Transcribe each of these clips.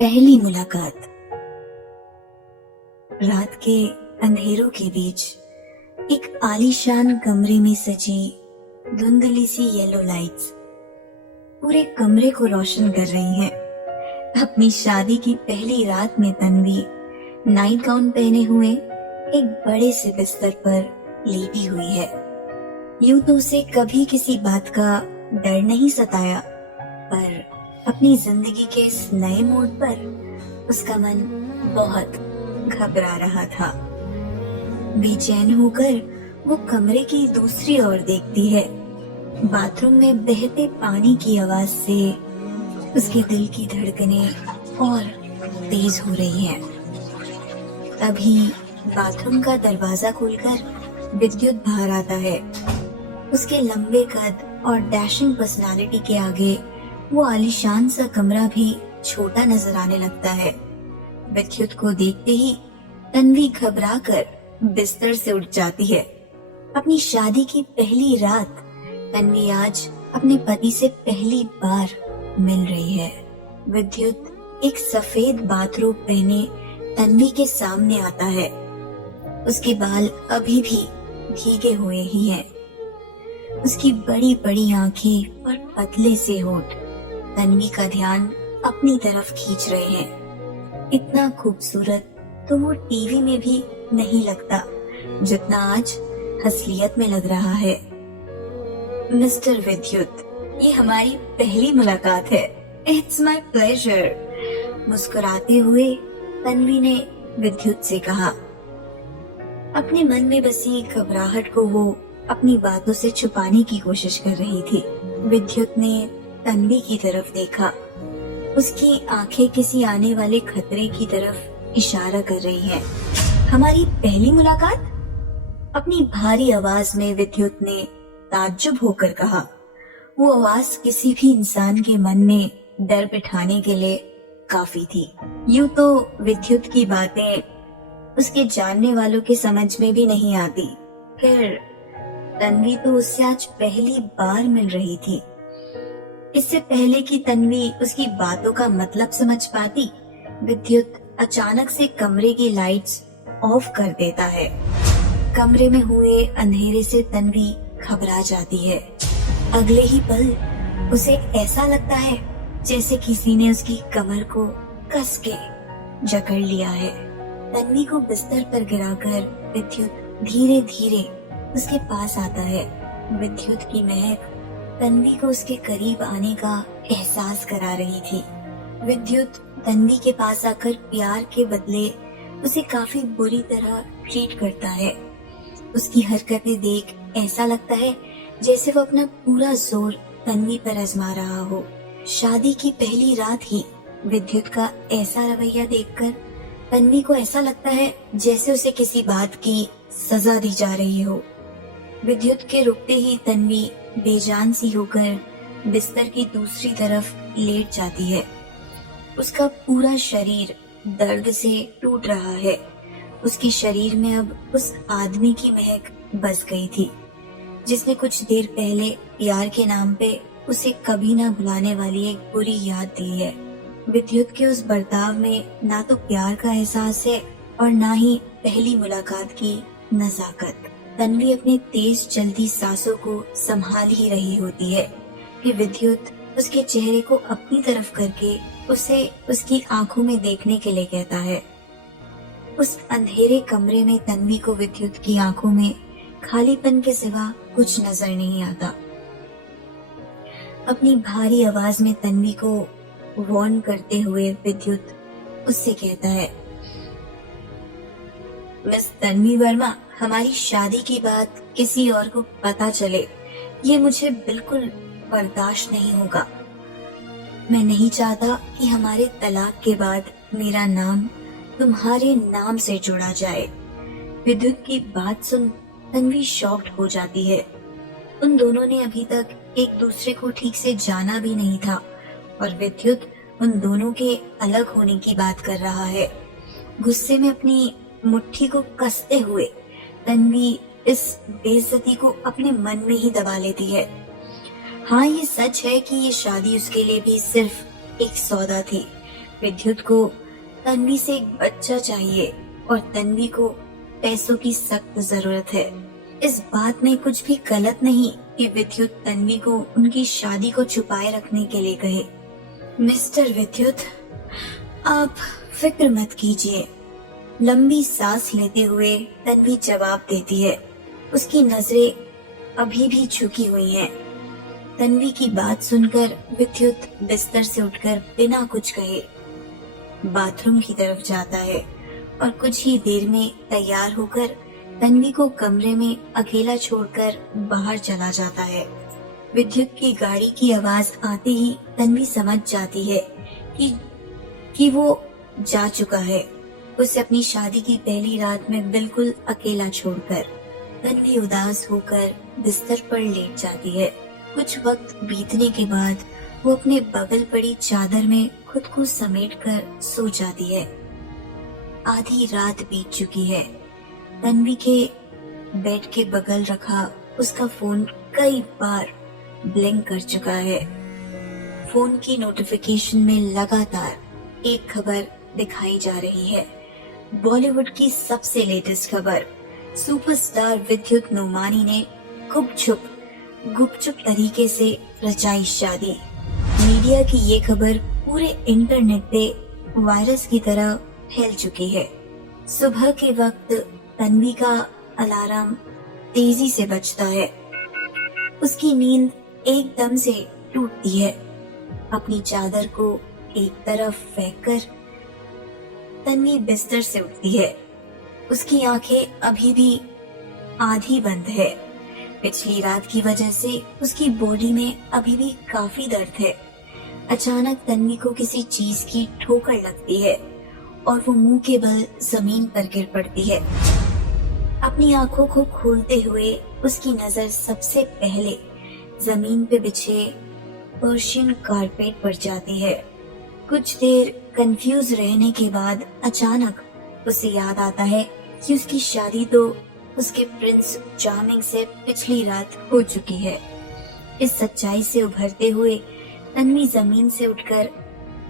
पहली मुलाकात। रात के अंधेरों के बीच एक आलीशान कमरे में सजी धुंधली सी येलो लाइट्स पूरे कमरे को रोशन कर रही हैं। अपनी शादी की पहली रात में तन्वी नाइट गाउन पहने हुए एक बड़े से बिस्तर पर लेटी हुई है। यूं तो उसे कभी किसी बात का डर नहीं सताया, पर अपनी जिंदगी के इस नए मोड़ पर उसका मन बहुत घबरा रहा था। बेचैन होकर वो कमरे की दूसरी ओर देखती है। बाथरूम में बहते पानी की आवाज से उसके दिल की धड़कनें और तेज हो रही हैं। तभी बाथरूम का दरवाजा खुलकर विद्युत बाहर आता है। उसके लंबे कद और डैशिंग पर्सनालिटी के आगे वो आलीशान सा कमरा भी छोटा नजर आने लगता है। विद्युत को देखते ही तन्वी घबरा कर बिस्तर से उठ जाती है। अपनी शादी की पहली रात तन्वी आज अपने पति से पहली बार मिल रही है। विद्युत एक सफेद बाथरोब पहने तन्वी के सामने आता है। उसके बाल अभी भी भीगे हुए ही हैं। उसकी बड़ी बड़ी आंखें और पतले से होंठ तन्वी का ध्यान अपनी तरफ खींच रहे हैं। इतना खूबसूरत तो वो टीवी में भी नहीं लगता जितना आज असलियत में लग रहा है। मिस्टर विद्युत, ये हमारी पहली मुलाकात है। It's my pleasure. मुस्कुराते हुए तन्वी ने विद्युत से कहा। अपने मन में बसी घबराहट को वो अपनी बातों से छुपाने की कोशिश कर रही थी। विद्युत ने तन्वी की तरफ देखा। उसकी आंखें किसी आने वाले खतरे की तरफ इशारा कर रही हैं। हमारी पहली मुलाकात? अपनी भारी आवाज में विद्युत ने ताज्जुब होकर कहा। वो आवाज किसी भी इंसान के मन में डर बिठाने के लिए काफी थी। यूं तो विद्युत की बातें उसके जानने वालों के समझ में भी नहीं आती, फिर तन्वी तो उससे आज पहली बार मिल रही थी। इससे पहले कि तन्वी उसकी बातों का मतलब समझ पाती, विद्युत अचानक से कमरे की लाइट्स ऑफ कर देता है। कमरे में हुए अंधेरे से तन्वी घबरा जाती है। अगले ही पल उसे ऐसा लगता है जैसे किसी ने उसकी कमर को कस के जकड़ लिया है। तन्वी को बिस्तर पर गिराकर विद्युत धीरे धीरे उसके पास आता है। विद्युत की महक तन्वी को उसके करीब आने का एहसास करा रही थी। विद्युत तन्वी के पास आकर प्यार के बदले उसे काफी बुरी तरह ट्रीट करता है। उसकी हरकतें देख ऐसा लगता है जैसे वो अपना पूरा जोर तन्वी पर आजमा रहा हो। शादी की पहली रात ही विद्युत का ऐसा रवैया देखकर तन्वी को ऐसा लगता है जैसे उसे किसी बात की सजा दी जा रही हो। विद्युत के रुकते ही तन्वी बेजान सी होकर बिस्तर की दूसरी तरफ लेट जाती है। उसका पूरा शरीर दर्द से टूट रहा है। उसके शरीर में अब उस आदमी की महक बस गई थी जिसने कुछ देर पहले प्यार के नाम पे उसे कभी ना भुलाने वाली एक बुरी याद दी है। विद्युत के उस बर्ताव में ना तो प्यार का एहसास है और ना ही पहली मुलाकात की नजाकत। तन्वी अपने तेज चलती सांसों को संभाल ही रही होती है कि विद्युत उसके चेहरे को अपनी तरफ करके उसे उसकी आंखों में देखने के लिए कहता है। उस अंधेरे कमरे में तन्वी को विद्युत की आंखों में खालीपन के सिवा कुछ नजर नहीं आता। अपनी भारी आवाज में तन्वी को वार्न करते हुए विद्युत उससे कहता है, मिस तन्वी वर्मा, हमारी शादी की बात किसी और को पता चले ये मुझे बिल्कुल बर्दाश्त नहीं होगा। मैं नहीं चाहता कि हमारे तलाक के बाद मेरा नाम तुम्हारे नाम से जुड़ा जाए। विद्युत की बात सुन तन्वी शॉक्ड हो जाती है। उन दोनों ने अभी तक एक दूसरे को ठीक से जाना भी नहीं था और विद्युत उन दोनों के अलग होने की बात कर रहा है। गुस्से में अपनी मुट्ठी को कसते हुए तन्वी इस बेइज्जती को अपने मन में ही दबा लेती है। हाँ, ये सच है कि ये शादी उसके लिए भी सिर्फ एक सौदा थी, विद्युत को तन्वी से एक बच्चा चाहिए और तन्वी को पैसों की सख्त जरूरत है। इस बात में कुछ भी गलत नहीं कि विद्युत तन्वी को उनकी शादी को छुपाए रखने के लिए कहे। मिस्टर विद्युत, आप फिक्र मत कीजिए। लंबी सांस लेते हुए तन्वी जवाब देती है। उसकी नजरें अभी भी झुकी हुई हैं। तन्वी की बात सुनकर विद्युत बिस्तर से उठकर बिना कुछ कहे बाथरूम की तरफ जाता है और कुछ ही देर में तैयार होकर तन्वी को कमरे में अकेला छोड़कर बाहर चला जाता है। विद्युत की गाड़ी की आवाज आते ही तन्वी समझ जाती है कि वो जा चुका है। उसे अपनी शादी की पहली रात में बिल्कुल अकेला छोड़कर तन्वी उदास होकर बिस्तर पर लेट जाती है। कुछ वक्त बीतने के बाद वो अपने बगल पड़ी चादर में खुद को समेटकर सो जाती है। आधी रात बीत चुकी है। तन्वी के बेड के बगल रखा उसका फोन कई बार ब्लिंक कर चुका है। फोन की नोटिफिकेशन में लगातार एक खबर दिखाई जा रही है। बॉलीवुड की सबसे लेटेस्ट खबर, सुपरस्टार विद्युत नोमानी ने गुपचुप तरीके से रचाई शादी। मीडिया की ये खबर पूरे इंटरनेट पे वायरस की तरह फैल चुकी है। सुबह के वक्त तन्वी का अलार्म तेजी से बजता है। उसकी नींद एकदम से टूटती है। अपनी चादर को एक तरफ फेंककर तन्वी बिस्तर से उठती है। उसकी आंखें अभी भी आधी बंद है। पिछली रात की वजह से उसकी बॉडी में अभी भी काफी दर्द है। अचानक तन्वी को किसी चीज की ठोकर लगती है और वो मुंह के बल जमीन पर गिर पड़ती है। अपनी आंखों को खोलते हुए उसकी नजर सबसे पहले जमीन पे बिछे पर्शियन कारपेट पर जाती है। कुछ देर कंफ्यूज रहने के बाद अचानक उसे याद आता है कि उसकी शादी तो उसके प्रिंस चार्मिंग से पिछली रात हो चुकी है। इस सच्चाई से उभरते हुए तन्वी जमीन से उठकर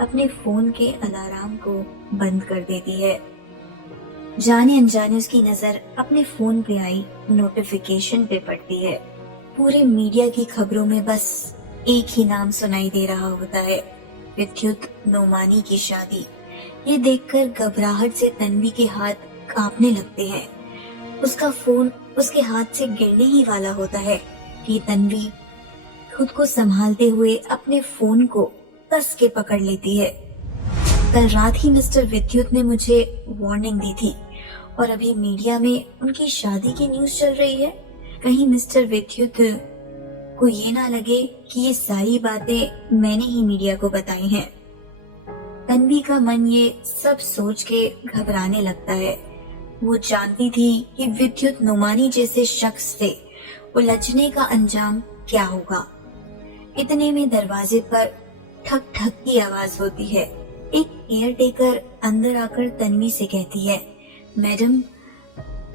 अपने फोन के अलार्म को बंद कर देती है। जाने अनजाने उसकी नजर अपने फोन पे आई नोटिफिकेशन पे पड़ती है। पूरे मीडिया की खबरों में बस एक ही नाम सुनाई दे रहा होता है, विद्युत नोमानी की शादी। ये देखकर घबराहट से तन्वी के हाथ कांपने लगते हैं। उसका फोन उसके हाथ से गिरने ही वाला होता है कि तन्वी खुद को संभालते हुए अपने फोन को कस के पकड़ लेती है। कल रात ही मिस्टर विद्युत ने मुझे वार्निंग दी थी और अभी मीडिया में उनकी शादी की न्यूज चल रही है। कहीं मिस्टर विद्युत को ये ना लगे कि ये सारी बातें मैंने ही मीडिया को बताई हैं। तन्वी का मन ये सब सोच के घबराने लगता है। वो जानती थी कि विद्युत नोमानी जैसे शख्स से उलझने का अंजाम क्या होगा। इतने में दरवाजे पर ठक ठक की आवाज होती है। एक केयरटेकर अंदर आकर तन्वी से कहती है,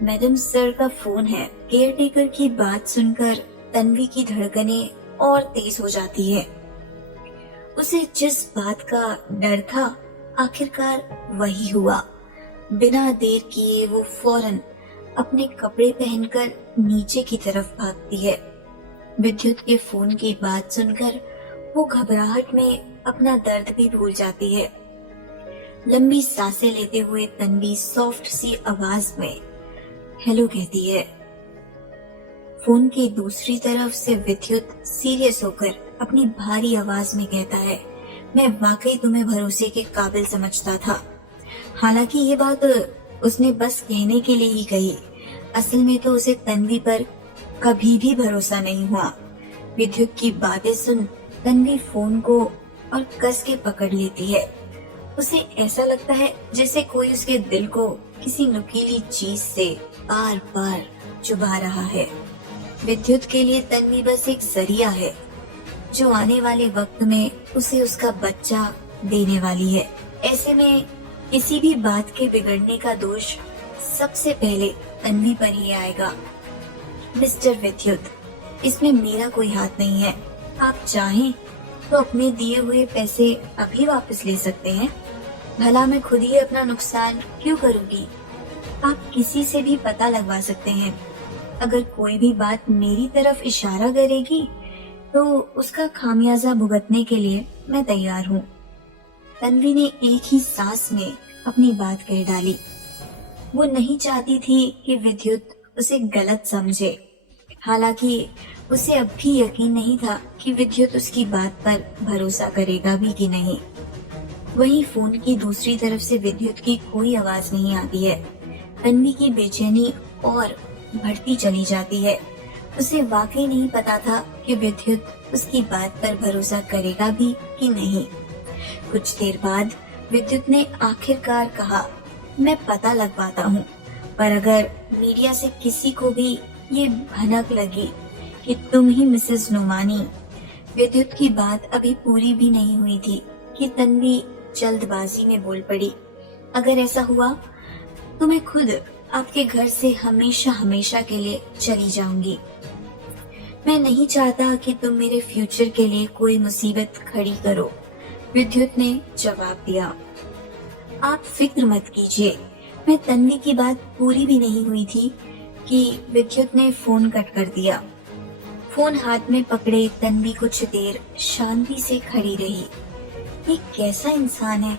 मैडम सर का फोन है। केयरटेकर की बात सुनकर तन्वी की धड़कनें और तेज हो जाती है। उसे जिस बात का डर था आखिरकार वही हुआ। बिना देर किए वो फौरन अपने कपड़े पहनकर नीचे की तरफ भागती है। विद्युत के फोन की बात सुनकर वो घबराहट में अपना दर्द भी भूल जाती है। लंबी सांसें लेते हुए तन्वी सॉफ्ट सी आवाज में हेलो कहती है। फोन की दूसरी तरफ से विद्युत सीरियस होकर अपनी भारी आवाज में कहता है, मैं वाकई तुम्हें भरोसे के काबिल समझता था। हालांकि ये बात उसने बस कहने के लिए ही कही, असल में तो उसे तन्वी पर कभी भी भरोसा नहीं हुआ। विद्युत की बातें सुन तन्वी फोन को और कस के पकड़ लेती है। उसे ऐसा लगता है जैसे कोई उसके दिल को किसी नुकीली चीज से बार बार चुभा रहा है। विद्युत के लिए तन्वी बस एक जरिया है जो आने वाले वक्त में उसे उसका बच्चा देने वाली है। ऐसे में किसी भी बात के बिगड़ने का दोष सबसे पहले तन्वी पर ही आएगा। मिस्टर विद्युत, इसमें मेरा कोई हाथ नहीं है। आप चाहें तो अपने दिए हुए पैसे अभी वापस ले सकते हैं। भला मैं खुद ही अपना नुकसान क्यों करूंगी? आप किसी से भी पता लगवा सकते हैं। अगर कोई भी बात मेरी तरफ इशारा करेगी तो उसका खामियाजा भुगतने के लिए मैं तैयार हूँ। तन्वी ने एक ही सांस में अपनी बात कह डाली। वो नहीं चाहती थी कि विद्युत उसे गलत समझे। हालांकि उसे अब भी यकीन नहीं था कि विद्युत उसकी बात पर भरोसा करेगा भी कि नहीं। वहीं फोन की दूसरी तरफ से विद्युत की कोई आवाज नहीं आती है। तन्वी की बेचैनी और बढ़ती चली जाती है। उसे वाकई नहीं पता था कि विद्युत उसकी बात पर भरोसा करेगा भी कि नहीं। कुछ देर बाद विद्युत ने आखिरकार कहा, मैं पता लगवाता हूँ, पर अगर मीडिया से किसी को भी ये भनक लगी कि तुम ही मिसेस नोमानी। विद्युत की बात अभी पूरी भी नहीं हुई थी कि तन्वी जल्दबाजी में बोल पड़ी, अगर ऐसा हुआ तो मैं खुद आपके घर से हमेशा हमेशा के लिए चली जाऊंगी। मैं नहीं चाहता कि तुम मेरे फ्यूचर के लिए कोई मुसीबत खड़ी करो। विद्युत ने जवाब दिया, आप फिक्र मत कीजिए। मैं तन्वी की बात पूरी भी नहीं हुई थी कि विद्युत ने फोन कट कर दिया। फोन हाथ में पकड़े तन्वी कुछ देर शांति से खड़ी रही। ये कैसा इंसान है,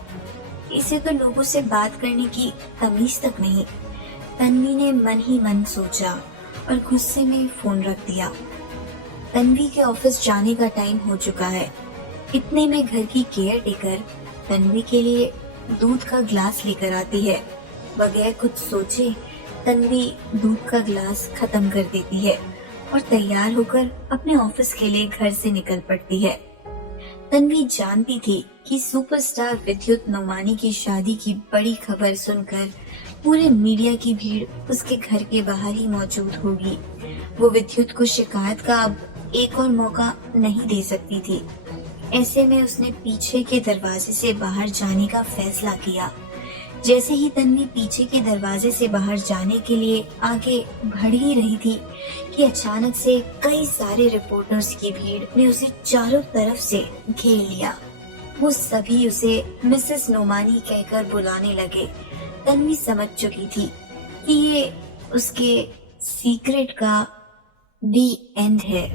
इसे तो लोगों से बात करने की तमीज तक नहीं। तन्वी ने मन ही मन सोचा और गुस्से में फोन रख दिया। तन्वी के ऑफिस जाने का टाइम हो चुका है। इतने में घर की केयर टेकर तन्वी के लिए दूध का ग्लास लेकर आती है। बगैर कुछ सोचे तन्वी दूध का ग्लास खत्म कर देती है और तैयार होकर अपने ऑफिस के लिए घर से निकल पड़ती है। तन्वी जानती थी कि सुपरस्टार विद्युत नोमानी की शादी की बड़ी खबर सुनकर पूरे मीडिया की भीड़ उसके घर के बाहर ही मौजूद होगी। वो विद्युत को शिकायत का अब एक और मौका नहीं दे सकती थी। ऐसे में उसने पीछे के दरवाजे से बाहर जाने का फैसला किया। जैसे ही तन्वी पीछे के दरवाजे से बाहर जाने के लिए आगे बढ़ ही रही थी कि अचानक से कई सारे रिपोर्टर्स की भीड़ ने उसे चारों तरफ से घेर लिया। वो सभी उसे मिसेस नोमानी कहकर बुलाने लगे। तन्वी समझ चुकी थी कि ये उसके सीक्रेट का दी एंड है।